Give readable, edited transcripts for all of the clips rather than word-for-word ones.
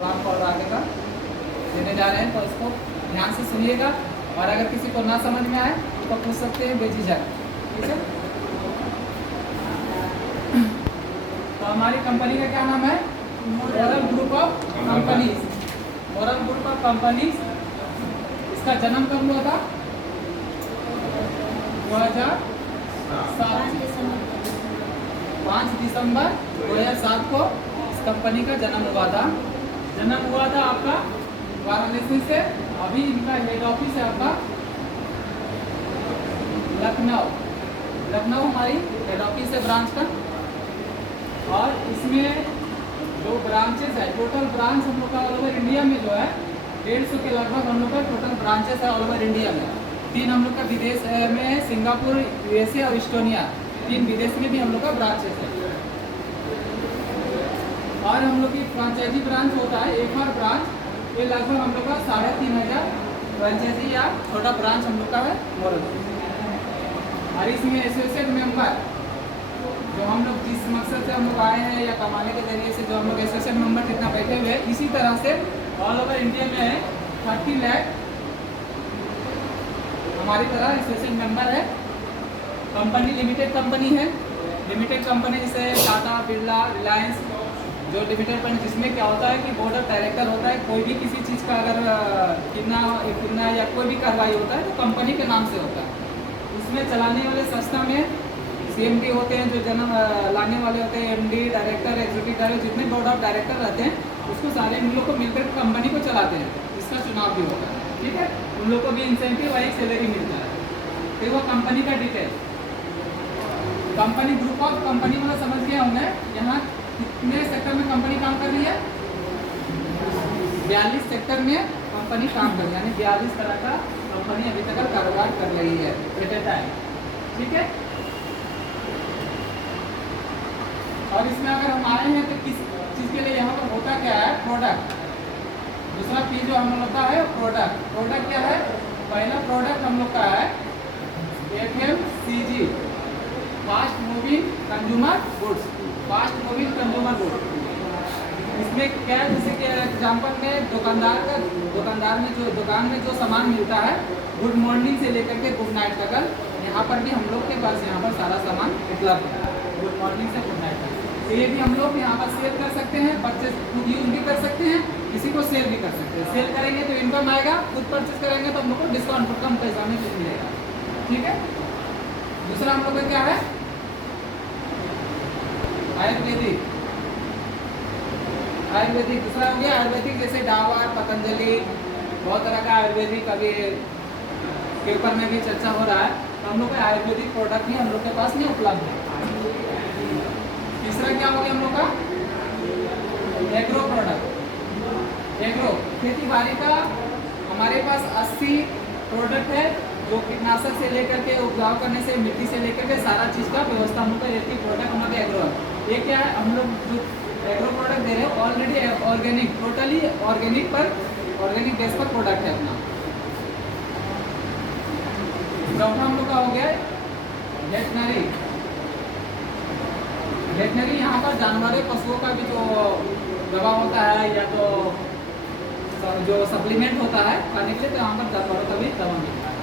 आपको और आगे का देने जा रहे हैं, तो इसको ध्यान से सुनिएगा और अगर किसी को ना समझ में आए तो पूछ सकते हैं बेझिझक। ठीक है, तो हमारी कंपनी का क्या नाम है? Moral group of companies. Moral group of companies, इसका जन्म कब हुआ था? 5 दिसंबर 2007 को इस कंपनी का जन्म हुआ था। जन्म हुआ था आपका वाराणसी से। अभी इनका हेड ऑफिस है आपका लखनऊ। लखनऊ हमारी हेड ऑफिस है ब्रांच का। और इसमें जो ब्रांचेस है, टोटल ब्रांच हम लोग का ऑल ओवर इंडिया में जो है 150 के लगभग हम लोग का टोटल ब्रांचेस है ऑल ओवर इंडिया में। 3 हम लोग का विदेश में है, सिंगापुर, यूएसए और इस्टोनिया। 3 विदेश में भी हम लोग का ब्रांचेस है। और हम लोग की फ्रेंचाइजी ब्रांच होता है एक और ब्रांच, ये लगभग हम लोग का 3500 फ्रेंचाइजी या छोटा ब्रांच हम लोग का है मोरल। और इसमें एसोसिएट मेंबर जो हम लोग जिस मकसद से हम लोग आए हैं या कमाने के जरिए से जो हम लोग एसोसिएट मेंबर जितना बैठे हुए हैं, इसी तरह से ऑल ओवर इंडिया में 30 लाख हमारी तरह एसोसिएट मेंबर है। कंपनी लिमिटेड कंपनी है। लिमिटेड कंपनी जैसे टाटा, बिरला, रिलायंस जो लिमिटेड कंपनी, जिसमें क्या होता है कि बोर्ड ऑफ डायरेक्टर होता है। कोई भी किसी चीज़ का अगर कितना या कोई भी कार्रवाई होता है तो कंपनी के नाम से होता है। उसमें चलाने वाले संस्था में सीएमडी होते हैं, जो जन्म लाने वाले होते हैं, एमडी, डायरेक्टर, एग्जीक्यूटिव डायरेक्टर, जितने बोर्ड ऑफ डायरेक्टर रहते हैं उसको सारे उन लोग को मिलकर कंपनी को चलाते हैं। इसका चुनाव भी होता है। ठीक है, उन लोग को भी इंसेंटिव और एक सैलरी मिलता है। फिर वो कंपनी का detail, company group of company मतलब समझ गए होंगे यहाँ कितने सेक्टर में कंपनी काम कर रही है? 42 सेक्टर में कंपनी काम कर रही है, यानी 42 तरह का कंपनी अभी तक कारोबार कर रही है एट ए टाइम। ठीक है, और इसमें अगर हम आए हैं तो किस चीज़ के लिए यहाँ पर होता क्या है? प्रोडक्ट। दूसरा पी जो हम लोग का है प्रोडक्ट। प्रोडक्ट क्या है? पहला प्रोडक्ट हम लोग का है FMCG, fast moving consumer goods. Fast moving consumer goods, इसमें क्या है? जैसे कि एग्जाम्पल में दुकानदार में जो दुकान में जो सामान मिलता है, गुड मॉर्निंग से लेकर के गुड नाइट तक, यहाँ पर भी हम लोग के पास यहाँ पर सारा सामान उपलब्ध है, गुड मॉर्निंग से गुड नाइट तक। तो ये भी हम लोग यहाँ पर सेल कर सकते हैं, परचेज खुद यूज भी कर सकते हैं, किसी को सेल भी कर सकते हैं। सेल करेंगे तो इनकम आएगा, खुद परचेज करेंगे तो हम लोग को डिस्काउंट कम पैसा में मिलेगा। ठीक है, दूसरा हम लोग का क्या है? आयुर्वेदिक। आयुर्वेदिक दूसरा हो गया आयुर्वेदिक, जैसे डाबर, पतंजलि, बहुत तरह का आयुर्वेदिक अभी पेपर में भी चर्चा हो रहा है। तो हम लोग का आयुर्वेदिक प्रोडक्ट भी हम लोग के पास में उपलब्ध है। तीसरा क्या हो गया हम लोग का? Agro product. एग्रो खेती बाड़ी का हमारे पास 80 प्रोडक्ट है, जो कीटनाशक से लेकर के उपजाऊ करने से, मिट्टी से लेकर के सारा चीज़ का व्यवस्था हम लोग का 80 प्रोडक्ट हम लोग एग्रो है। ये क्या है? हम लोग जो एग्रो प्रोडक्ट दे रहे हैं ऑलरेडी ऑर्गेनिक, टोटली ऑर्गेनिक पर, ऑर्गेनिक बेस पर प्रोडक्ट है अपना। चौथा हम लोग का हो गया वेटनरी। वेटनरी यहाँ पर जानवरों, पशुओं का भी जो दवा होता है या तो जो सप्लीमेंट होता है खाने के लिए, तो यहाँ पर जानवरों का भी दवा मिलता है।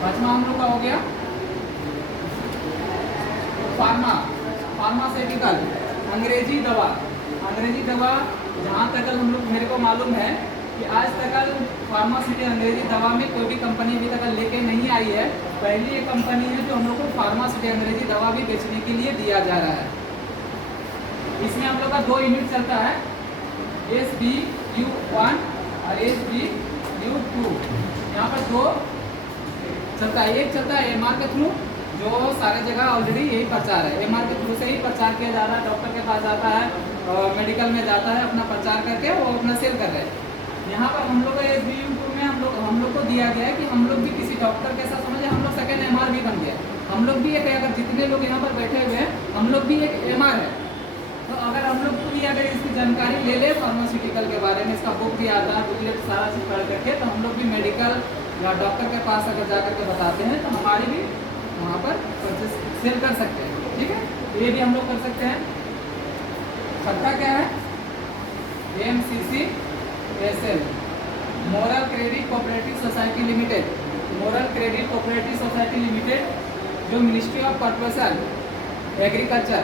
पाँचवा हम लोग का हो गया फार्मा, फार्मास्यूटिकल, अंग्रेजी दवा। अंग्रेजी दवा जहाँ तक हम लोग, मेरे को मालूम है कि आज तक फार्मास्यूटिकल अंग्रेजी दवा में कोई भी कंपनी अभी तक लेके नहीं आई है। पहली एक कंपनी है जो हम लोग को फार्मास्यूटिकल अंग्रेजी दवा भी बेचने के लिए दिया जा रहा है। इसमें हम लोग का 2 यूनिट चलता है, SBU1 और SBU2। यहाँ पर 2 चलता है। एक चलता है MR के थ्रू, जो सारे जगह ऑलरेडी यही प्रचार है, MR के थ्रू से ही प्रचार किया जा रहा है। डॉक्टर के पास जाता है और मेडिकल में जाता है, अपना प्रचार करके वो अपना सेल कर रहे हैं। यहाँ पर हम लोग SBU2 में हम लोग को दिया गया है कि हम लोग भी किसी डॉक्टर के साथ समझे, हम लोग सेकेंड MR भी बन गए। हम लोग भी एक, अगर जितने लोग यहाँ पर बैठे हुए हैं हम लोग भी एक MR है। तो अगर हम लोग को भी अगर इसकी जानकारी ले ले फार्मास्यूटिकल के बारे में, इसका बुक भी आता है, बुकलेट सारा चीज़ पढ़ करके, तो हम लोग भी मेडिकल या डॉक्टर के पास अगर जा करके बताते हैं तो हमारी भी वहाँ पर परचेस सेल कर सकते हैं। ठीक है, ये भी हम लोग कर सकते हैं। छठा क्या है? MCCSL, moral credit cooperative society limited, moral credit cooperative society limited, जो मिनिस्ट्री ऑफ कॉर्पोरेशन एग्रीकल्चर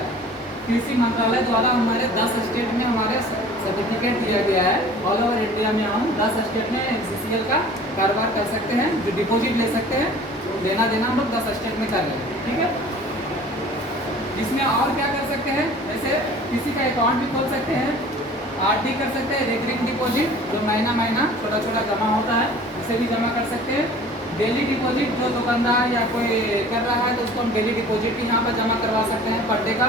कृषि मंत्रालय द्वारा हमारे 10 स्टेट में हमारे सर्टिफिकेट दिया गया है। ऑल ओवर इंडिया में हम 10 स्टेट में MCCL का कारोबार कर सकते हैं, जो डिपॉजिट ले सकते हैं, लेना देना हम लोग 10 स्टेट में कर रहे हैं। ठीक है, इसमें और क्या कर सकते हैं, जैसे किसी का अकाउंट भी खोल सकते हैं, RD कर सकते हैं, रेकरिंग डिपॉजिट जो महीना महीना छोटा छोटा जमा होता है उसे भी जमा कर सकते हैं। डेली डिपॉजिट जो दुकानदार या कोई कर रहा है तो उसको हम डेली डिपॉजिट भी यहाँ पर जमा करवा सकते हैं पर डे का।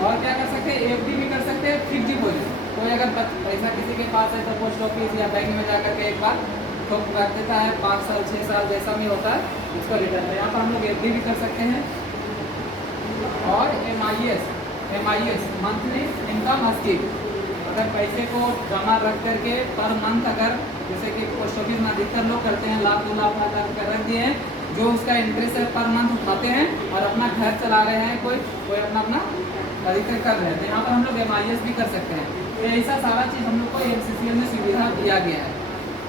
और क्या कर सकते हैं, FD भी कर सकते हैं, फिक्स डिपॉजिट। कोई अगर पैसा किसी के पास है तो पोस्ट ऑफिस या बैंक में जाकर के एक बार ठोक रख देता है, 5 साल 6 साल जैसा भी होता है उसको रिटर्न। यहाँ पर हम लोग FD भी कर सकते हैं। और MIS मंथली इनकम स्कीम, अगर पैसे को जमा रख करके पर मंथ, अगर जैसे कि पोस्ट ऑफिस में अधिकतर लोग करते हैं, लाख 2 लाख रख दिए हैं, जो उसका इंटरेस्ट है पर मंथ उठाते हैं और अपना घर चला रहे हैं, कोई अपना अधिकतर कर रहे हैं, तो यहाँ पर हम लोग MIS भी कर सकते हैं। तो ऐसा सारा चीज़ हम लोग को MCCL में सुविधा दिया गया है।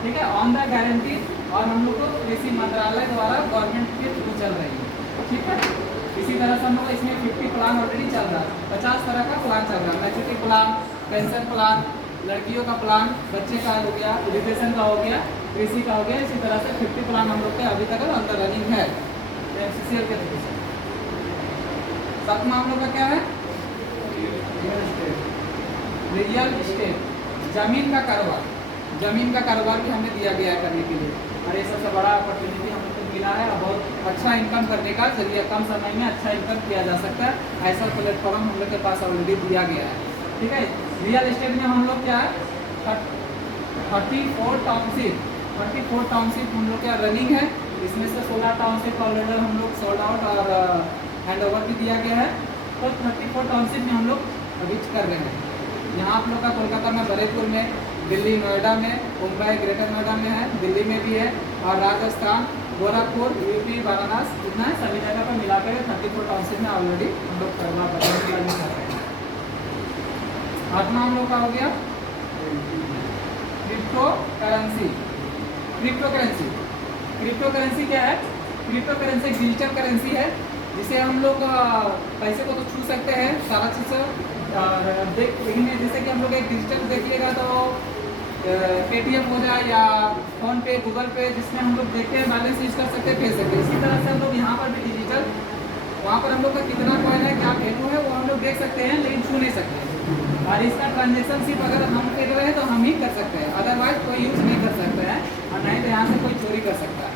ठीक है, ऑन द गारंटी, और हम लोग को कृषि मंत्रालय द्वारा गवर्नमेंट के थ्रू चल रही है। ठीक है, इसी तरह से हम लोग इसमें 50 प्लान ऑलरेडी चल रहा है, 50 तरह का प्लान चल रहा है, मैच्योरिटी प्लान, पेंशन प्लान, लड़कियों का प्लान, बच्चे का हो गया, एजुकेशन का हो गया, कृषि का हो गया। इसी तरह से 50 प्लान हम लोग के अभी तक अंदर रनिंग है MCCL के थ्रू से। सातवां हम लोग का क्या है, रियल एस्टेट, जमीन का कारोबार। जमीन का कारोबार भी हमें दिया गया है करने के लिए, और ये सबसे बड़ा अपॉर्चुनिटी हम लोग को मिला है, और बहुत अच्छा इनकम करने का जरिए, कम समय में अच्छा इनकम किया जा सकता है। ऐसा प्लेटफॉर्म हम लोग के पास ऑलरेडी दिया गया है। ठीक है, रियल एस्टेट में हम लोग क्या है, 34 टाउनशिप हम लोग क्या रनिंग है। इसमें से 16 टाउनशिप ऑलरेडी हम लोग सोल्ड आउट और हैंड ओवर भी दिया गया है। तो 34 टाउनशिप में हम लोग रीच कर रहे हैं। यहाँ आप लोग का कोलकाता में, बरेपुर में, दिल्ली नोएडा में, मुंबई ग्रेटर नोएडा में है, दिल्ली में भी है, और राजस्थान, गोरखपुर, UP, वाराणसी, इतना है, सभी जगह पर मिलाकर 34 टाउनशिप में ऑलरेडी हम लोग कारोबार कर रहे हैं। आठवां हम लोग का हो गया क्रिप्टो करेंसी। क्रिप्टो करेंसी क्या है, क्रिप्टो करेंसी एक डिजिटल करेंसी है, जिसे हम लोग पैसे को तो छू सकते हैं, सारा चीज़ लेकिन जैसे कि हम लोग एक डिजिटल देखिएगा तो पेटीएम हो जाए या फ़ोनपे, गूगल पे, जिसमें हम लोग देखते हैं बैलेंस यूज कर सकते हैं, भेज सकते हैं। इसी तरह से हम लोग यहाँ पर भी डिजिटल, वहाँ पर हम लोग का कितना कॉइन है, क्या वैल्यू है, वो हम लोग देख सकते हैं, लेकिन छू नहीं सकते। और इसका ट्रांजेक्शन सिर्फ अगर हम कर रहे हैं तो हम ही कर सकते हैं, अदरवाइज कोई यूज़ नहीं कर सकता है, और नहीं तो यहाँ से कोई चोरी कर सकता है।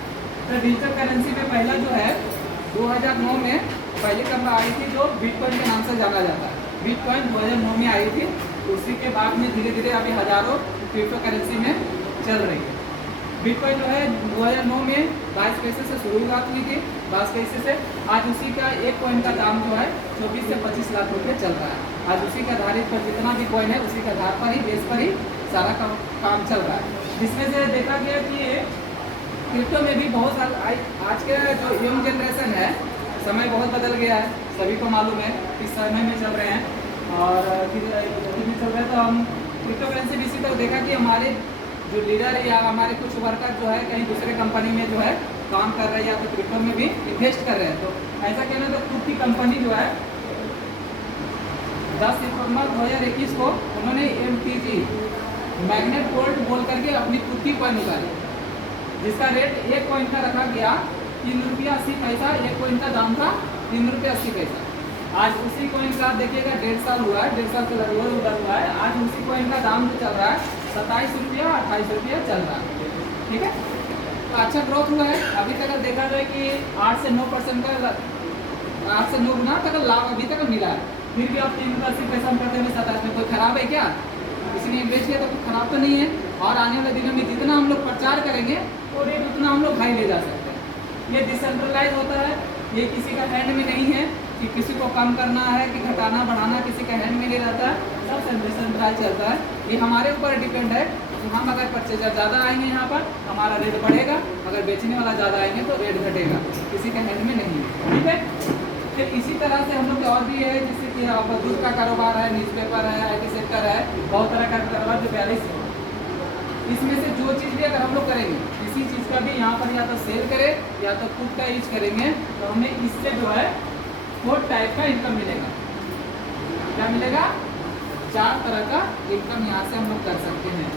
तो डिजिटल करेंसी में पहला जो है 2009 में पहली कब आई थी, जो बिटकॉइन के नाम से जाना जाता है। बिटकॉइन 2009 में आई थी, उसी के बाद में धीरे धीरे अभी हज़ारों क्रिप्टो करेंसी में चल रही है। बिटकॉइन जो है 2009 में 22 पैसे से शुरुआत हुई थी, 22 पैसे से। आज उसी का एक कॉइन का दाम जो है 24 से 25 लाख रुपये चल रहा है। आज उसी के आधारित पर जितना भी कॉइन है उसी के आधार पर ही, बेस पर ही सारा काम चल रहा है। जिसमें से देखा गया कि क्रिप्टो में भी बहुत सारा आज के जो यंग जनरेशन है, समय बहुत बदल गया है, सभी को मालूम है किस समय में चल रहे हैं और किस में चल रहे हैं। तो हम क्रिप्टो करेंसी भी इसी तरह देखा कि हमारे जो लीडर या हमारे कुछ वर्कर जो है कहीं दूसरे कंपनी में जो है काम कर रहे हैं या तो क्रिप्टो में भी इन्वेस्ट कर रहे हैं। तो ऐसा कहना तो खुद की कंपनी जो है 10 सितंबर 2021 को उन्होंने MTG मैग्नेट गोल्ड बोल करके अपनी खुद की कॉइन उतारी, जिसका रेट एक कॉइन का रखा गया 3 रुपया 80 पैसा। एक कॉइन का दाम था 3 रुपया 80 पैसा। आज उसी कॉइन का देखिएगा 1.5 साल हुआ है, 1.5 साल से लगभग उधर हुआ है। आज उसी कॉइन का दाम जो चल रहा है 27 रुपया 28 रुपया चल रहा है। ठीक है, तो अच्छा ग्रोथ हुआ है। अभी तक देखा जाए कि 8 से 9% का, 8 से 9 गुना तक लाभ अभी तक मिला है। फिर भी आप 3 रुपया 80 पैसा हम करते हैं 27 में, कोई खराब है क्या? किसी ने इन्वेस्ट किया तो कुछ खराब तो नहीं है। और आने वाले दिनों में जितना हम लोग प्रचार करेंगे वो रेट उतना हम लोग हाई ले जा सकते हैं। ये डिसेंट्रलाइज होता है, ये किसी का हैंड में नहीं है कि किसी को कम करना है कि घटाना बढ़ाना किसी का हैंड में नहीं रहता है, सब डिसेंट्रलाइज चलता है। ये हमारे ऊपर डिपेंड है कि हम अगर परचेजर ज़्यादा आएंगे यहाँ पर हमारा रेट बढ़ेगा, अगर बेचने वाला ज़्यादा आएंगे तो रेट घटेगा, किसी के हैंड में नहीं है। ठीक है, फिर इसी तरह से हम लोग के और भी है, जैसे कि दूध का कारोबार है, न्यूज़पेपर है, IT सेक्टर है, बहुत तरह का कारोबार जो 42 है। इसमें से जो चीज़ भी अगर हम लोग करेंगे, किसी चीज़ का भी यहाँ पर या तो सेल करें या तो खुद का यूज करेंगे, तो हमें इससे जो है 4 टाइप का इनकम मिलेगा। क्या मिलेगा? 4 तरह का इनकम यहाँ से हम लोग कर सकते हैं।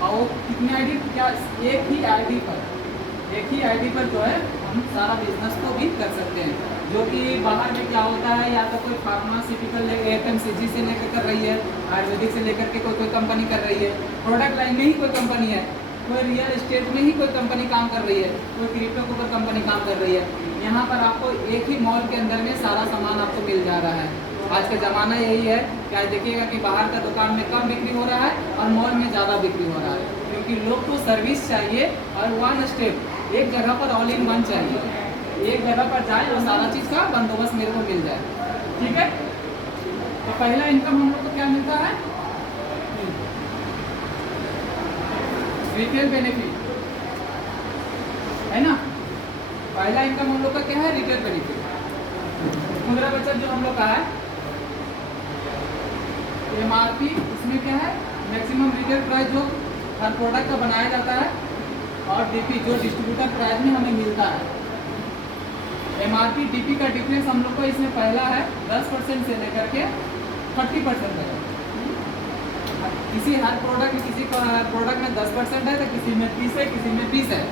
और कितने आईडी? क्या एक ही आईडी पर जो है हम सारा बिजनेस को भी कर सकते हैं। जो कि बाहर में क्या होता है, या तो कोई फार्मास्यूटिकल FMCG से लेकर कर रही है, आयुर्वेदिक से लेकर के कोई कंपनी कर रही है, प्रोडक्ट लाइन में ही कोई कंपनी है, कोई रियल एस्टेट में ही कोई कंपनी काम कर रही है, कोई क्रिप्टो के ऊपर कंपनी काम कर रही है। यहाँ पर आपको एक ही मॉल के अंदर में सारा सामान आपको मिल जा रहा है। आज का ज़माना यही है कि आज देखिएगा कि बाहर का दुकान में कम बिक्री हो रहा है और मॉल में ज़्यादा बिक्री हो रहा है, क्योंकि लोग को सर्विस चाहिए और वन स्टेप एक जगह पर ऑल इन वन चाहिए। एक जगह पर जाए और सारा चीज़ का बंदोबस्त मेरे को मिल जाए। ठीक है, तो पहला इनकम हम लोग को क्या मिलता है? रिटेल बेनिफिट, है ना। पहला इनकम हम लोग का क्या है? Retail benefit. खुदरा बचत जो हम लोग का है, MRP, इसमें क्या है? मैक्सिमम रिटेल प्राइस जो हर प्रोडक्ट का बनाया जाता है, और DP जो डिस्ट्रीब्यूटर प्राइस में हमें मिलता है। MRP DP का डिफरेंस हम लोग को इसमें पहला है 10% से लेकर के 30% तक। किसी हर प्रोडक्ट में, किसी प्रोडक्ट में 10% है, तो किसी में 30 है, किसी में 20 है।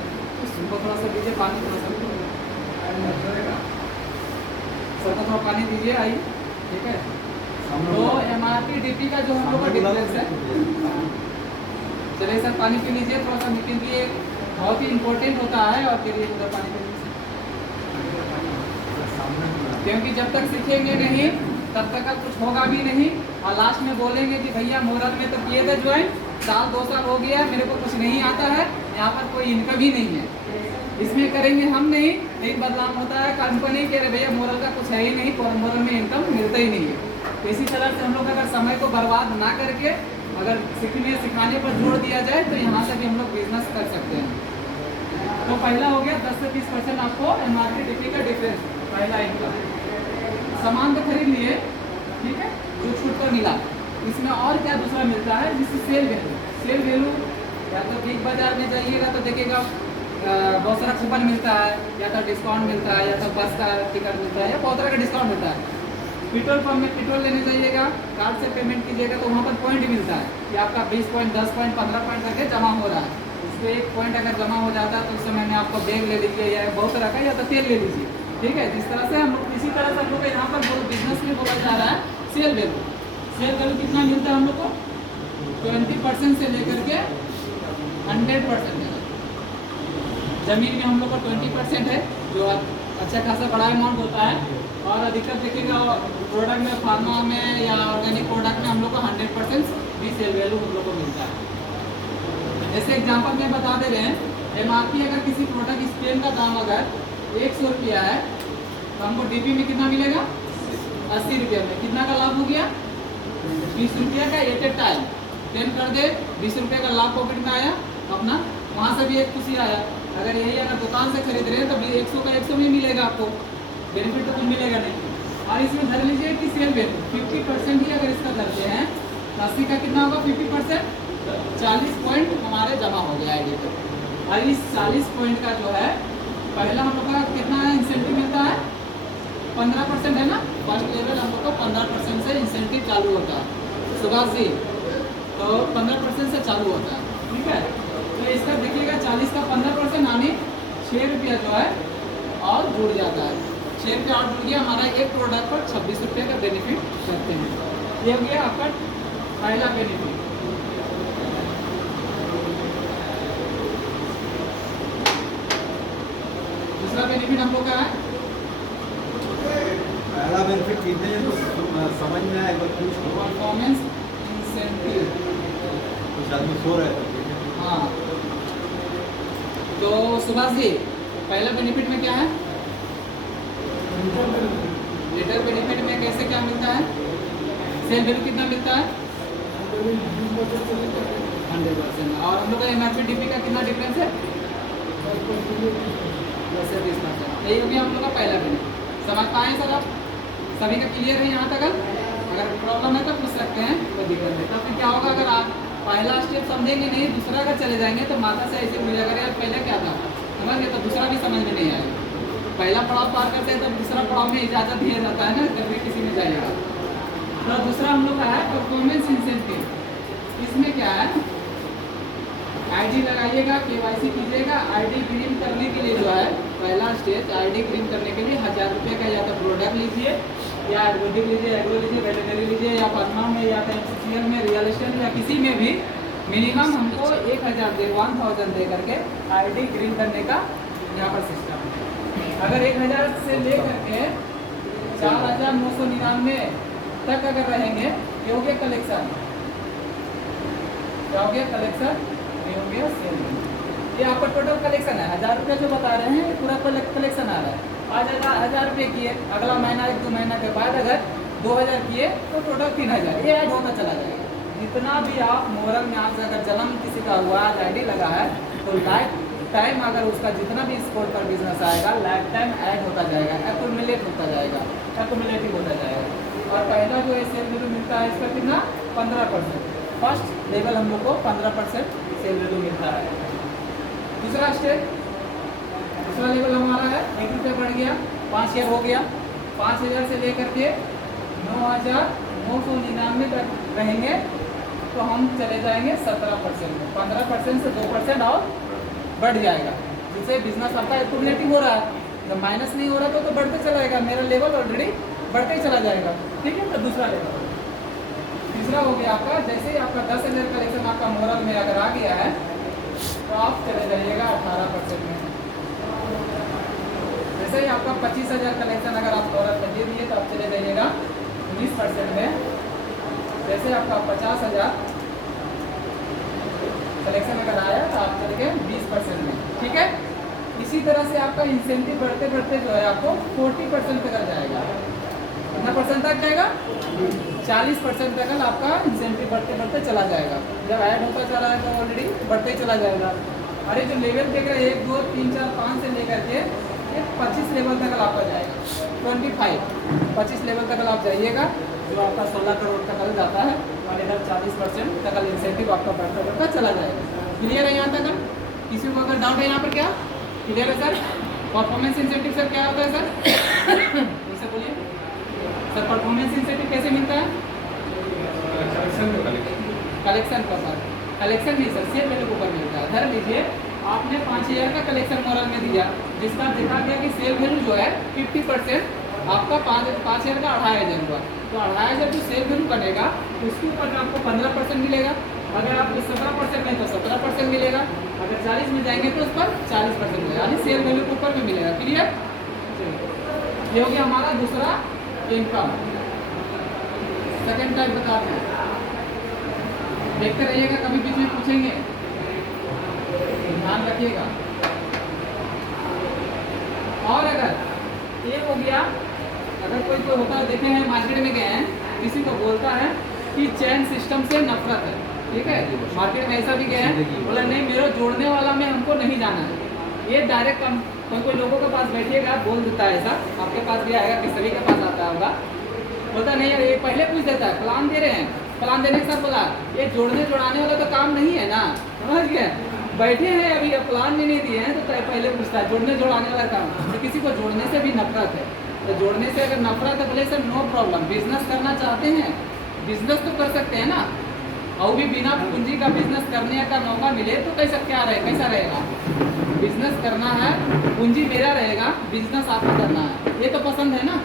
उसको थोड़ा सा दीजिए पानी, थोड़ा सा सबको थोड़ा पानी दीजिए, आइए। ठीक है, तो MRP DP का जो हम लोग का डिफरेंस है, चलिए सर पानी पी लीजिए थोड़ा सा, मीटिंग के लिए बहुत ही इम्पोर्टेंट होता है। और फिर ये थोड़ा पानी पी लीजिए, क्योंकि जब तक सीखेंगे नहीं तब तक कुछ होगा भी नहीं। और लास्ट में बोलेंगे कि भैया मुहूर्त में तो किए थे ज्वाइन, साल 2 साल हो गया, मेरे को कुछ नहीं आता है, यहाँ पर कोई इनकम ही नहीं है। इसमें करेंगे हम नहीं, एक बदलाव होता है कंपनी के, भैया मोरल का कुछ है ही नहीं, मोरल में इनकम मिलता ही नहीं है। तो इसी तरह से हम लोग अगर समय को बर्बाद ना करके अगर सिखाने पर जोर दिया जाए, तो यहाँ से भी हम लोग बिजनेस कर सकते हैं। तो पहला हो गया 10 से 30% आपको MRP DP का डिफरेंस, पहला इनकम। सामान तो खरीद लिए, ठीक है, जो छूट पर मिला। इसमें और क्या दूसरा मिलता है, जिससे सेल वैल्यू या तो बिग बाजार में जाइएगा तो देखिएगा बहुत सारा कूपन मिलता है, या तो डिस्काउंट मिलता है, या तो बस का टिकट मिलता है, या बहुत तरह का डिस्काउंट मिलता है। पेट्रोल पंप में पेट्रोल लेने जाइएगा, कार्ड से पेमेंट कीजिएगा तो वहाँ पर पॉइंट मिलता है कि आपका 20 पॉइंट, 10 पॉइंट, 15 पॉइंट करके जमा हो रहा है। उस पर 1 पॉइंट अगर जमा हो जाता है तो उस समय में आपको बैग ले लीजिए, या बहुत तरह का, या तो तेल ले लीजिए। ठीक है, जिस तरह से हम लोग, इसी तरह से हम लोग यहाँ पर बिजनेस में बोला जा रहा है सेल वैल्यू। सेल वैल्यू कितना मिलता है हम लोग को? 20% से लेकर के 100% है। ज़मीन में हम लोग को 20% है, जो अच्छा खासा बड़ा अमाउंट होता है। और अधिकतर देखिएगा प्रोडक्ट में, फार्मा में या ऑर्गेनिक प्रोडक्ट में हम लोग को 100% भी सेल वैल्यू हम लोग को मिलता है। जैसे एग्जांपल में बता दे रहे हैं, MRP अगर किसी प्रोडक्ट इस पेन का दाम अगर 100 रुपया है, तो हमको DP में कितना मिलेगा? 80 रुपये में। कितना का लाभ हो गया? 20 रुपये का एट ए टाइम। पेन कर दे, 20 रुपये का लाभ पॉकेट में आया अपना, वहाँ से भी एक खुशी आया। अगर यही अगर दुकान से खरीद रहे हैं तो 100 का 100 में मिलेगा आपको, बेनिफिट तो कुछ मिलेगा नहीं। और इसमें धर लीजिए कि सेल वैल्यू 50% ही अगर इसका धरते हैं, 80 का कितना होगा? 50%, 40 पॉइंट हमारे जमा हो गया आईडी पे। और इस 40 पॉइंट का जो है, पहला हम लोग का कितना इंसेंटिव मिलता है? 15% है ना। फर्स्ट लेवल हम लोग को 15% से इंसेंटिव चालू होता है सुभाष जी, तो 15% से चालू होता है। ठीक है, तो इसका देखिएगा 40 का 15% यानी 6 रुपया जो है और जुड़ जाता है। 6 रुपया और जुड़ गया, हमारा एक प्रोडक्ट पर 26 रुपये का बेनिफिट करते हैं। ये हो गया आपका पहला बेनिफिट। दूसरा बेनिफिट हम लोग का है, पहला बेनिफिट कितने हैं तो समझ में आए, परफॉर्मेंस इंसेंटिव। कुछ आदमी सो रहे थे। हाँ, तो सुभाष जी पहला बेनिफिट में क्या है? रिटेल बेनिफिट में कैसे क्या मिलता है? सेल वैल्यू कितना मिलता है? 100%। और हम लोग का MRP का कितना डिफरेंस है? 10-20%। यही हो गया हम लोग का पहला बिल। समझ पाए सर आप? सभी का क्लियर है यहाँ तक? अगर प्रॉब्लम है तो पूछ सकते हैं, कोई दिक्कत नहीं। तो फिर क्या होगा, अगर आप पहला स्टेप समझेंगे नहीं, दूसरा अगर चले जाएंगे तो माता से ऐसे पूछा करें यार पहले क्या था, समझ गए, तो दूसरा भी समझ में नहीं आएगा। पहला पड़ाव पार करते हैं तो दूसरा पड़ाव में इजाज़त दिया जाता है ना, जब भी किसी में जाइएगा। तो दूसरा हम लोग का है परफॉर्मेंस इंसेंटिव। इसमें क्या है, आईडी लगाइएगा, KYC कीजिएगा। आईडी ग्रीन करने के लिए जो है पहला स्टेज, आईडी ग्रीन करने के लिए 1000 रुपये का या तो प्रोडक्ट लीजिए, या आयुर्वेदिक लीजिए, एग्रो लीजिए, वेटरनरी लीजिए, या फार्मा में, या MCCL में, रियल एस्टेट या किसी में भी मिनिमम हमको 1000 दे करके आईडी ग्रीन करने का यहाँ पर सिस्टम है। अगर 1000 से ले करके 4999 तक अगर रहेंगे, ये हो गया कलेक्शन, क्या हो गया कलेक्शन, ये हो गया सेल। ये आपका टोटल कलेक्शन है। 1000 रुपये जो बता रहे हैं पूरा कलेक्शन आ रहा है। आज 1000 रुपये किए, अगला महीना 1-2 महीना के बाद अगर 2000 किए तो टोटल 3000 ये ऐड होता चला जाएगा। जितना भी आप मोहरम में आपसे अगर जन्म किसी का हुआ, आईडी लगा है, तो लाइफ टाइम अगर उसका जितना भी स्कोर पर बिजनेस आएगा लाइफ टाइम ऐड होता जाएगा, एक्यूमुलेट होता जाएगा, एक्यूमुलेटिव होता जाएगा। और पहला जो सेल वैल्यू मिलता है इसका कितना 15%। फर्स्ट लेवल हम लोग को 15% सेल वैल्यू मिलता है। दूसरा स्टेज, दूसरा लेवल हमारा है 1 रुपये बढ़ गया, 5000 हो गया। 5000 से लेकर के 9999 तक रहेंगे तो हम चले जाएंगे 17% में। 15% से 2% और बढ़ जाएगा, जिससे बिजनेस आपका एक्यूमुलेटिव हो रहा है। जब माइनस नहीं हो रहा तो बढ़ते चला जाएगा, मेरा लेवल ऑलरेडी बढ़ते ही चला जाएगा। ठीक है, तो दूसरा लेवल। तीसरा हो गया आपका, जैसे ही आपका 10,000 कलेक्शन आपका मोहरम में अगर आ गया है तो आप चले जाइएगा 18% में। जैसे ही आपका 25,000 कलेक्शन अगर आप औरत में दे दिए तो आप चले जाइएगा 19% में। जैसे आपका 50,000 कलेक्शन अगर आया तो आप चले गए 20% में। ठीक है, इसी तरह से आपका इंसेंटिव बढ़ते बढ़ते जो है आपको 40% तक जाएगा। कितना परसेंट तक जाएगा? 40% तक आपका इंसेंटिव बढ़ते बढ़ते चला जाएगा। जब ऐड होता चला है तो ऑलरेडी बढ़ते ही चला जाएगा। अरे जो लेवल देख रहे हैं 1, 2, 3, 4, 5 से लेकर के 25 लेवल तक आपका जाएगा। 25 लेवल तक आप जाइएगा, जो आपका 16 करोड़ तक जाता है, और इधर 40% तक इंसेंटिव आपका बढ़ता बढ़ता चला जाएगा। क्लियर है यहाँ तक? किसी को अगर डाउट है यहाँ पर क्या क्लियर है सर? परफॉर्मेंस इंसेंटिव सर क्या होता है सर? जैसे बोलिए सर, परफॉर्मेंस इंसेंटिव कैसे मिलता है? कलेक्शन पर सर, कलेक्शन नहीं सर, सेल वैल्यू के ऊपर मिलता है। धर लीजिए आपने 5000 का कलेक्शन मोहरम में दिया, जिसका देखा गया कि सेल वैल्यू जो है 50% आपका 5000 का 2500 हुआ, तो 2500 जो सेल वैल्यू बनेगा उसके ऊपर आपको 15% मिलेगा। अगर आप 17% नहीं तो 17% मिलेगा। अगर 40 में जाएंगे तो उस पर 40% मिलेगा, यानी सेल वैल्यू के ऊपर में मिलेगा। क्लियर? ये हो गया हमारा दूसरा इनकम। सेकेंड टाइप बताते हैं, देखते रहिएगा, कभी बीच में पूछेंगे, ध्यान रखिएगा। और अगर ये हो गया, अगर कोई होता है, देखे हैं मार्केट में गए हैं, किसी को बोलता है कि चैन सिस्टम से नफरत है, ठीक है, मार्केट में ऐसा भी गए हैं, बोला नहीं मेरा जोड़ने वाला में हमको नहीं जाना है। ये डायरेक्ट कोई लोगों के पास बैठिएगा बोल देता है ऐसा, आपके पास भी आएगा, किसी सभी के पास आता होगा, बोलता नहीं यार, ये पहले पूछ देता है प्लान दे रहे हैं, प्लान देने के साथ बोला ये जोड़ने जोड़ाने वाला तो काम नहीं है ना, समझ गए, बैठे हैं अभी प्लान भी नहीं दिए हैं तो पहले पूछता है जोड़ने जोड़ाने वाला काम। तो किसी को जोड़ने से भी नफरत है, तो जोड़ने से अगर नफरत है बोले सर नो प्रॉब्लम, बिजनेस करना चाहते हैं बिजनेस तो कर सकते हैं ना, और भी बिना पूंजी का बिजनेस करने का मौका मिले तो कैसा क्या रहे, कैसा रहेगा? बिजनेस करना है, पूंजी मेरा रहेगा, बिजनेस आपको करना है, ये तो पसंद है ना,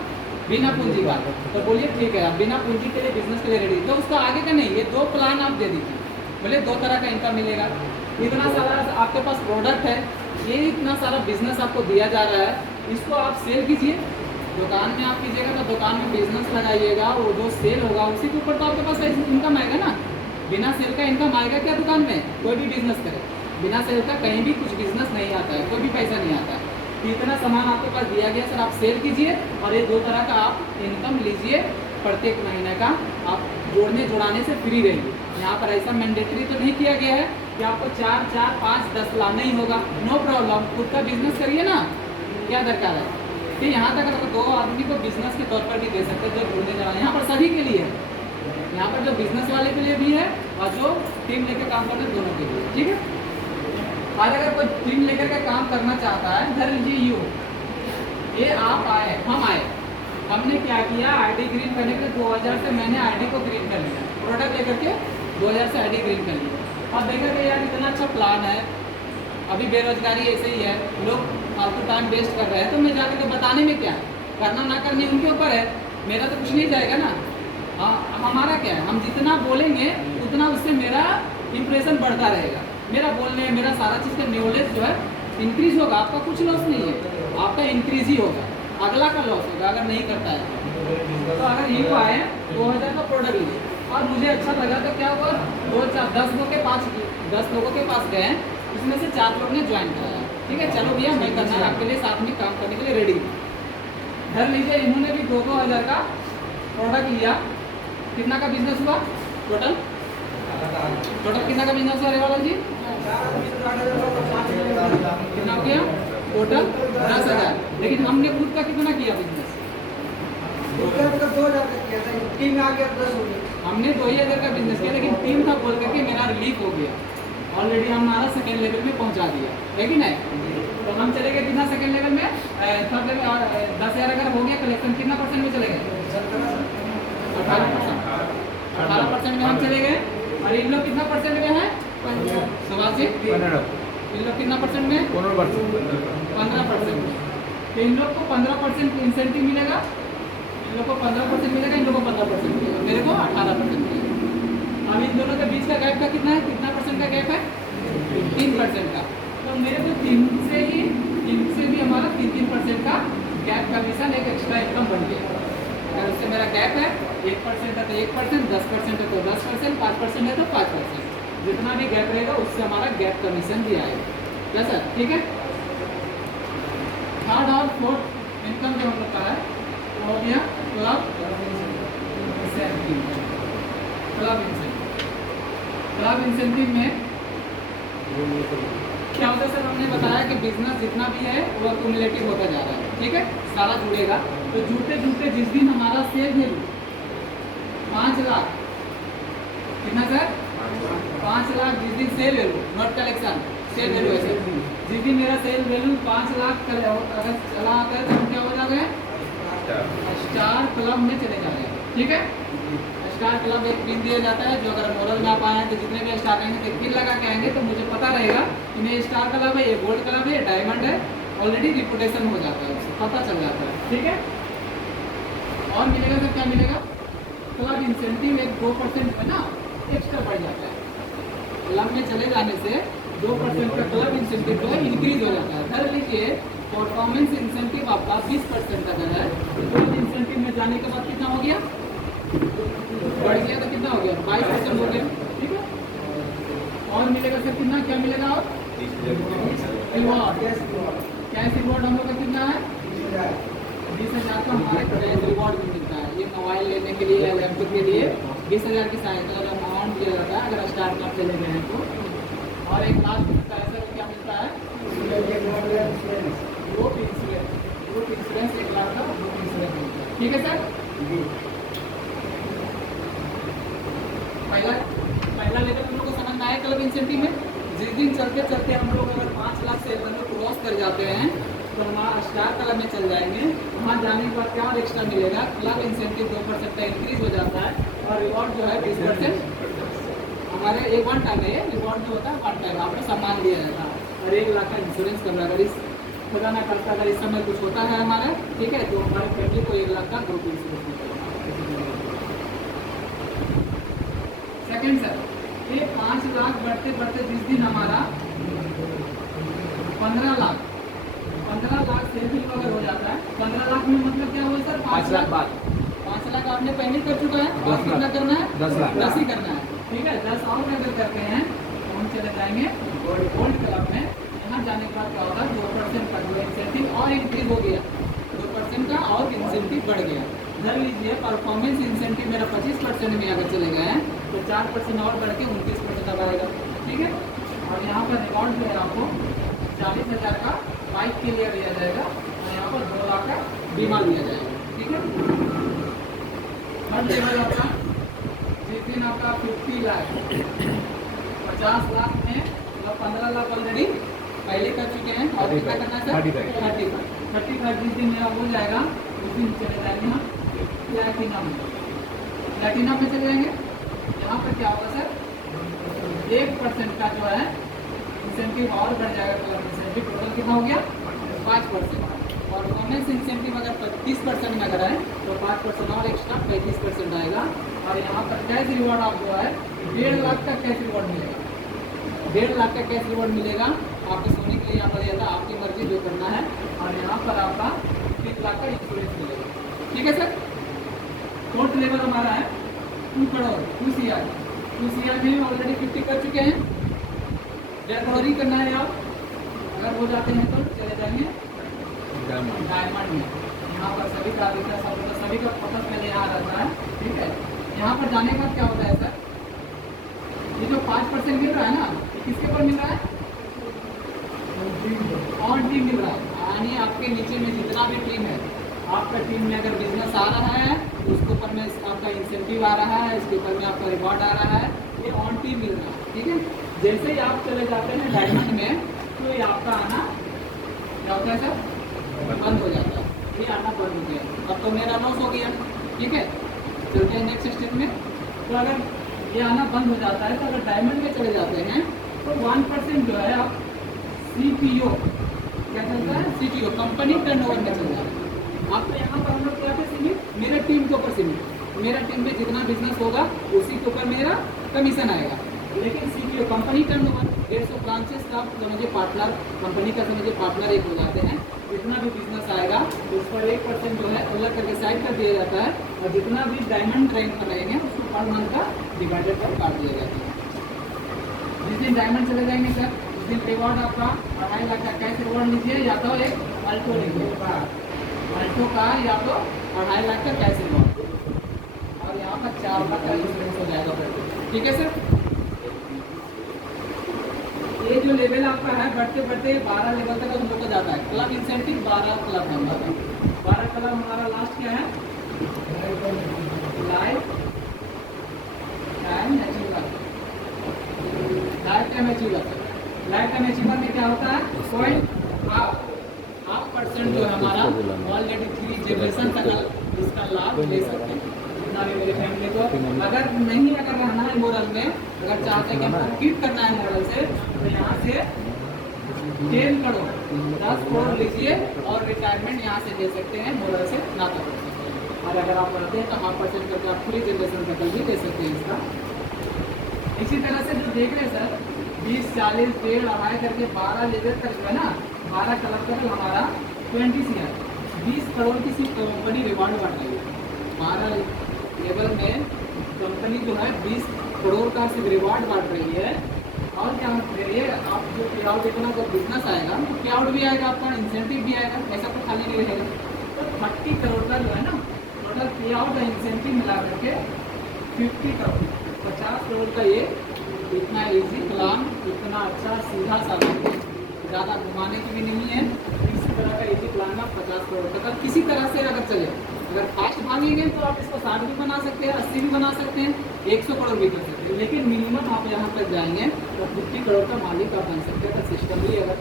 बिना पूंजी का। तो बोलिए ठीक है, आप बिना पूंजी के लिए बिजनेस के लिए रेडी, तो उसका आगे का नहीं, ये 2 प्लान आप दे दीजिए, बोले 2 तरह का इनकम मिलेगा। इतना सारा आपके पास प्रोडक्ट है, ये इतना सारा बिजनेस आपको दिया जा रहा है, इसको आप सेल कीजिए, दुकान में आप कीजिएगा तो दुकान में बिजनेस लगाइएगा, वो जो सेल होगा उसी के ऊपर तो आपके पास इनकम आएगा ना। बिना सेल का इनकम आएगा क्या? दुकान में कोई भी बिजनेस करे बिना सेल का कहीं भी कुछ बिजनेस नहीं आता है, कोई भी पैसा नहीं आता है। इतना सामान आपके पास दिया गया सर, आप सेल कीजिए और ये 2 तरह का आप इनकम लीजिए, प्रत्येक महीने का आप जोड़ने जोड़ाने से फ्री रहिए, यहाँ पर ऐसा मैंडेटरी तो नहीं किया गया है कि आपको 4, 4, 5, 10 लाना ही होगा। नो प्रॉब्लम, खुद का बिजनेस करिए ना, क्या दरकार है। कि यहाँ तक अगर 2 आदमी को बिजनेस के तौर पर भी दे सकते हैं जो ढूंढने जाना, यहाँ पर सभी के लिए है। यहाँ पर जो बिजनेस वाले के लिए भी है और जो टीम लेकर काम करते हैं दोनों के लिए, ठीक है। और अगर कोई टीम लेकर के काम करना चाहता है, धर लीजिए ये आप आए, हम आए, हमने क्या किया, आईडी ग्रीन करने के लिए 2000 से मैंने आईडी को ग्रीन कर लिया, प्रोडक्ट लेकर के 2000 से आईडी ग्रीन कर लिया। और देखा कि यार इतना अच्छा प्लान है, अभी बेरोजगारी ऐसे ही है, लोग फालतू टाइम वेस्ट कर रहे हैं, तो मैं जाकर के बताने में क्या, करना ना करने उनके ऊपर है, मेरा तो कुछ नहीं जाएगा ना। हाँ, हमारा क्या है, हम जितना बोलेंगे उतना उससे मेरा इम्प्रेशन बढ़ता रहेगा, मेरा बोलने, मेरा सारा चीज़ का नॉलेज जो है इंक्रीज होगा। आपका कुछ लॉस नहीं है, आपका इंक्रीज ही होगा, अगला का लॉस होगा अगर नहीं करता है। तो अगर ये आए 2000 का प्रोडक्ट लिए और मुझे अच्छा लगा तो क्या हुआ, 10 लोगों के पास गए, उसमें से 4 लोग ने ज्वाइन कराया, ठीक है, चलो भैया मैं करना है आपके लिए, साथ में काम करने के लिए रेडी। धर लीजिए इन्होंने भी 2-2000 का प्रोडक्ट लिया, कितना का बिजनेस हुआ टोटल कितना का बिजनेस हुआ रेवाला जी, कितना हो गया टोटल 10,000। लेकिन हमने खुद का कितना किया बिजनेस, हमने 2,000 का बिजनेस किया, लेकिन टीम था बोल करके मेरा रिलीफ हो गया, ऑलरेडी हमारा सेकेंड लेवल में पहुंचा दिया है कि नहीं। तो हम चले गए कितना सेकेंड लेवल में, थर्ड लेवल 10,000 अगर हो गया कलेक्शन, कितना परसेंट में चले गए, 18% में हम चले गए। और इन लोग कितना परसेंट में है, सुभाष जी, इन लोग कितना परसेंट में, 15% में। तो इन लोग को 15% इंसेंटिव मिलेगा, इन लोग को 15% मिलेगा, इन लोग को 15% मिलेगा, मेरे को 18% मिलेगा। अब इन दोनों के बीच का गैप का कितना है, कितना परसेंट का गैप है, 3% का। तो मेरे को 3 से भी हमारा 3% का गैप कमीशन एक एक्स्ट्रा इनकम बन गया। अगर उससे मेरा गैप है 1% है तो 1%, 10% है तो 10%, 5% है तो 5%, जितना भी गैप रहेगा उससे हमारा गैप कमीशन भी आएगा। क्या सर, ठीक है। थर्ड और फोर्थ इनकम जो हम लोग का है वो हो गया क्लब इंसेंटिव में क्या होता है सर, हमने बताया कि बिजनेस जितना भी है वो एक्यूमुलेटिव होता जा रहा है, ठीक है, सारा जुड़ेगा। तो जुड़ते जिस दिन हमारा सेल वैल्यू 5 लाख, कितना सर, 5 लाख जिस दिन sale value, not collection, sale value है सर, जिस दिन मेरा सेल वैल्यू 5 लाख अगर चला आता है तो हम क्या हो जाते हैं, स्टार क्लब में चले जाते हैं, ठीक है। स्टार क्लब एक पिन दिया जाता है, जो अगर मॉडल में आप आए हैं तो जितने भी स्टार रहेंगे एक पिन लगा के आएंगे तो मुझे पता रहेगा कि ये स्टार क्लब है, ये गोल्ड क्लब है, ये डायमंड है, ऑलरेडी रिपुटेशन हो जाता है, उससे पता चल जाता है, ठीक है। और मिलेगा तो क्या मिलेगा, क्लब इंसेंटिव एक 2% है ना एक्स्ट्रा बढ़ जाता है, क्लब में चले जाने से 2% का क्लब इंसेंटिव जो है इंक्रीज हो जाता है। धर लीजिए परफॉर्मेंस इंसेंटिव आपका 20% का है, क्लब इंसेंटिव में जाने के बाद कितना हो गया, बढ़ गया तो कितना हो गया, 22% हो गया, ठीक है। और मिलेगा सर कितना, क्या मिलेगा, और रिवॉर्ड, कैश रिवॉर्ड हम लोग का कितना है, 20,000 का हमारे कैश रिवॉर्ड भी मिलता है। ये मोबाइल लेने के लिए, लैपटॉप के लिए 20,000 की सहायता अमाउंट दिया जाता है अगर स्टार क्लब चले गए हैं तो। और एक लास्ट मिलता है सर, क्या मिलता है, ग्रुप इंश्योरेंस 1 लाख का ग्रुप इंश्योरेंस मिलता है, ठीक है सर। पहला लेवल हम लोग को समझ में आया क्लब इंसेंटिव में। जिस दिन चलते चलते हम लोग अगर 5 लाख से क्रॉस कर जाते हैं तो हमारा स्टार क्लब में चल जाएंगे, वहाँ जाने के बाद क्या और एक्स्ट्रा मिलेगा, क्लब इंसेंटिव 2% का इंक्रीज हो जाता है और रिवॉर्ड जो है 20% हमारे एक 1 टाइम है, रिवॉर्ड जो होता है 1 टाइम आपको सम्मान दिया जाता है। और 1 लाख का इंश्योरेंस करना, अगर इस खुदा ना करता अगर इस समय कुछ होता है हमारा, ठीक है, तो हमारे फैमिली को 1 लाख का ग्रुप इंश्योरेंस मिलेगा। सेकेंड सर, ये 5 लाख बढ़ते बढ़ते जिस दिन हमारा 15 लाख सेल वैल्यू अगर हो जाता है, 15 लाख में मतलब क्या हुआ सर, 5 लाख बाद 5 लाख आपने पहले कर चुका है, और कितना करना है, 10 ही करना है, ठीक है। 10 और अगर करते हैं तो हम चले जाएंगे गोल्ड क्लब में। यहाँ जाने के बाद क्या होगा, 2% का इंसेंटिव और इंक्रीज हो गया, 2% का और इंसेंटिव बढ़ गया। धर लीजिए परफॉर्मेंस इंसेंटिव मेरा 25% में अगर चले गए हैं तो 4% और बढ़ के 29% अब आएगा, ठीक है। और यहाँ पर रिकॉर्ड जो है आपको 40,000 का बाइक के लिए दिया जाएगा और यहाँ पर 2 लाख का बीमा दिया जाएगा, ठीक है। थर्ड लेवल आपका जिस दिन आपका 50 लाख 50 लाख में मतलब 15 लाख ऑलरेडी पहले कर चुके हैं और कितना करना है सर 35 जिस दिन मेरा हो जाएगा उस दिन चले जाएंगे हम प्लैटिनम में चले जाएंगे। यहाँ पर क्या होगा सर 1% का जो है इंसेंटिव और बढ़ जाएगा, कलर इंसेंटिव टोटल कितना हो गया 5%। और वोमेंस इंसेंटिव अगर 25% में अगर है तो 5% और एक्स्ट्रा 35% आएगा। और यहाँ पर कैश रिवॉर्ड आप जो है 1.5 लाख का कैश रिवॉर्ड मिलेगा, 1.5 लाख का कैश रिवॉर्ड मिलेगा आपको सोने के लिए। यहाँ पर यह आपकी मर्जी जो करना है। और यहाँ पर आपका 3 लाख का इंश्योरेंस मिलेगा, ठीक है सर। फोर्थ लेवल हमारा है 2 करोड़ 2 CR में ऑलरेडी 50 कर चुके हैं, 1.5 करोड़ ही करना है आप। अगर हो जाते हैं तो चले जाएंगे डायमंड में। यहाँ पर सभी का सभी का फोकस पहले यहाँ रहता है, ठीक है। यहाँ पर जाने के बाद क्या होता है सर, ये जो 5% मिल रहा है ना, ये किसके ऊपर मिल रहा है ऑन टीम मिल रहा है। यानी आपके नीचे में जितना भी टीम है, आपका टीम में अगर बिजनेस आ रहा है उसके ऊपर में आपका इंसेंटिव आ रहा है, इसके ऊपर में आपका रिवॉर्ड आ रहा है, ये ऑन टीम मिल रहा है, ठीक है। जैसे ही आप चले जाते हैं डायमंड में तो ये आपका आना क्या होता है सर बंद हो जाता है, ये आना बंद हो गया। अब तो मेरा लॉस हो गया, ठीक है। चलते हैं नेक्स्ट स्टेप में। तो अगर ये आना बंद हो जाता है तो अगर डायमंड में चले जाते हैं तो 1% जो है आप CTO क्या चलता है CTO कंपनी टर्नओवर में चल जाता है। आपको यहाँ पर हम लोग क्या पे सीमित, मेरे टीम के ऊपर सीमित, मेरा टीम में जितना बिजनेस होगा उसी के ऊपर मेरा कमीशन आएगा। लेकिन CTO कंपनी टर्नओवर 150 ब्रांचेस का समझिए पार्टनर, कंपनी का समझिए पार्टनर एक हो जाते हैं, जितना भी बिजनेस आएगा उस पर 1% जो है अलग करके साइड कर दिया जाता है। और जितना भी डायमंड रैंक पर रहेंगे उसको पर मंथ का डिवाइडेड पर काट दिया जाता है। जिस दिन डायमंड चले जाएंगे सर उस दिन रिवॉर्ड आपका 2.5 लाख का कैश रिवॉर्ड लीजिए, या तो एक अल्टो लीजिए, अल्टो का या तो 2.5 लाख का कैश रिवॉर्ड और यहाँ पर 4 लाख का इंश्योरेंस हो जाएगा, ठीक है सर। ये जो लेवल आपका है बढ़ते बढ़ते 12 लेवल तक हम लोग को जाता है। क्लब इंसेंटिव 12 क्लब है हमारा, 12 क्लब हमारा लास्ट क्या है life time achiever. Life time achiever में क्या होता है कोई हाफ % जो है हमारा ऑलरेडी 3 जनरेशन तक इसका लाभ ले सकते हैं। जितना भी मेरे फैमिली को अगर रहना है मोरल में, अगर चाहते हैं कि हमको कीप करना है मोरल से, तो यहाँ से 10 करोड़ 10 करोड़ लीजिए और रिटायरमेंट यहाँ से दे सकते हैं, मोरल से नाता कर सकते हैं। और अगर आप रहते हैं तो ½ % करके आप 3 जनरेशन तक भी दे सकते हैं इसका। इसी तरह से जो देख रहे हैं सर 20, 40, 1.5, 2.5 करके 12 लेवल तक जो है ना, 12 क्लब तक हमारा 20 CR 20 करोड़ की सिर्फ कंपनी रिवॉर्ड बढ़ रही है। 12 लेवल में कंपनी जो है 20 करोड़ का सिर्फ रिवॉर्ड बांट रही है। और क्या दे रही है, आप जो पे आउट इतना जब बिजनेस आएगा तो पे आउट भी आएगा, आपका इंसेंटिव भी आएगा, ऐसा तो खाली नहीं रहेगा। तो 30 करोड़ का जो है ना टोटल पे आउट और इंसेंटिव मिला करके 50 करोड़ 50 करोड़ का ये इतना ईजी प्लान, इतना अच्छा सीधा साधा, ज़्यादा घुमाने की भी नहीं है। इसी तरह का ईजी प्लान में 50 करोड़ तक आप किसी तरह से अगर चले, अगर फास्ट भागेंगे तो आप इसको 60 भी बना सकते हैं, 80 भी बना सकते हैं, 100 करोड़ भी कर सकते हैं। लेकिन मिनिमम आप यहाँ तक जाएंगे तो 50 करोड़ का मालिक आप बन सकते हैं। तो सिस्टम भी अगर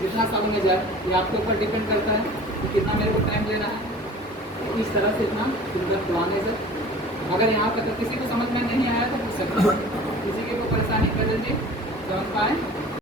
जितना सालों में जाए ये आपके ऊपर डिपेंड करता है कि कितना मेरे को टाइम लेना है। तो इस तरह से इतना सुंदर प्लान है सर। अगर यहाँ तक किसी को समझ में नहीं आया तो पूछ सकते हैं, किसी की कोई परेशानी कर दीजिए, समझ पाए।